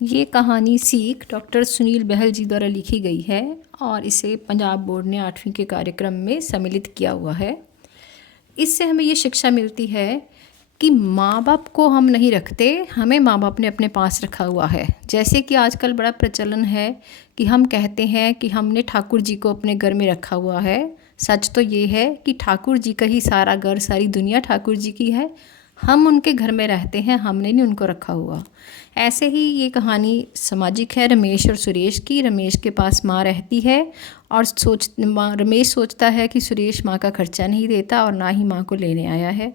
ये कहानी सीख डॉक्टर सुनील बहल जी द्वारा लिखी गई है और इसे पंजाब बोर्ड ने 8वीं के कार्यक्रम में सम्मिलित किया हुआ है। इससे हमें ये शिक्षा मिलती है कि माँ बाप को हम नहीं रखते, हमें माँ बाप ने अपने पास रखा हुआ है। जैसे कि आजकल बड़ा प्रचलन है कि हम कहते हैं कि हमने ठाकुर जी को अपने घर में रखा हुआ है। सच तो ये है कि ठाकुर जी का ही सारा घर, सारी दुनिया ठाकुर जी की है। हम उनके घर में रहते हैं, हमने नहीं उनको रखा हुआ। ऐसे ही ये कहानी सामाजिक है रमेश और सुरेश की। रमेश के पास माँ रहती है और रमेश सोचता है कि सुरेश माँ का खर्चा नहीं देता और ना ही माँ को लेने आया है।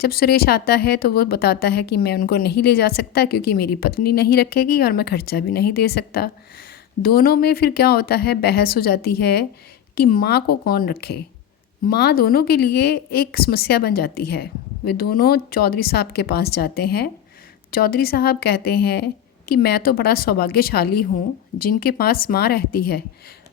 जब सुरेश आता है तो वो बताता है कि मैं उनको नहीं ले जा सकता क्योंकि मेरी पत्नी नहीं रखेगी और मैं खर्चा भी नहीं दे सकता। दोनों में फिर क्या होता है, बहस हो जाती है कि माँ को कौन रखे। माँ दोनों के लिए एक समस्या बन जाती है। वे दोनों चौधरी साहब के पास जाते हैं। चौधरी साहब कहते हैं कि मैं तो बड़ा सौभाग्यशाली हूँ जिनके पास माँ रहती है।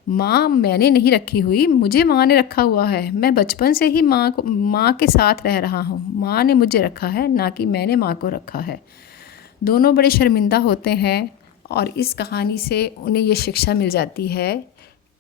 माँ मैंने नहीं रखी हुई, मुझे माँ ने रखा हुआ है। मैं बचपन से ही माँ के साथ रह रहा हूँ। माँ ने मुझे रखा है, ना कि मैंने माँ को रखा है। दोनों बड़े शर्मिंदा होते हैं और इस कहानी से उन्हें ये शिक्षा मिल जाती है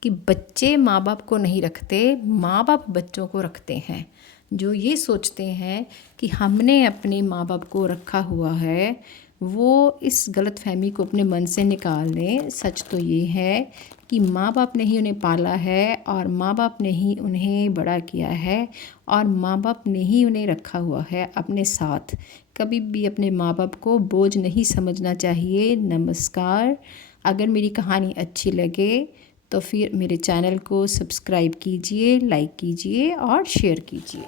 कि बच्चे माँ बाप को नहीं रखते, माँ बाप बच्चों को रखते हैं। जो ये सोचते हैं कि हमने अपने माँ बाप को रखा हुआ है, वो इस गलतफहमी को अपने मन से निकाल दें। सच तो ये है कि माँ बाप ने ही उन्हें पाला है और माँ बाप ने ही उन्हें बड़ा किया है और माँ बाप ने ही उन्हें रखा हुआ है अपने साथ। कभी भी अपने माँ बाप को बोझ नहीं समझना चाहिए। नमस्कार। अगर मेरी कहानी अच्छी लगे तो फिर मेरे चैनल को सब्सक्राइब कीजिए, लाइक कीजिए और शेयर कीजिए।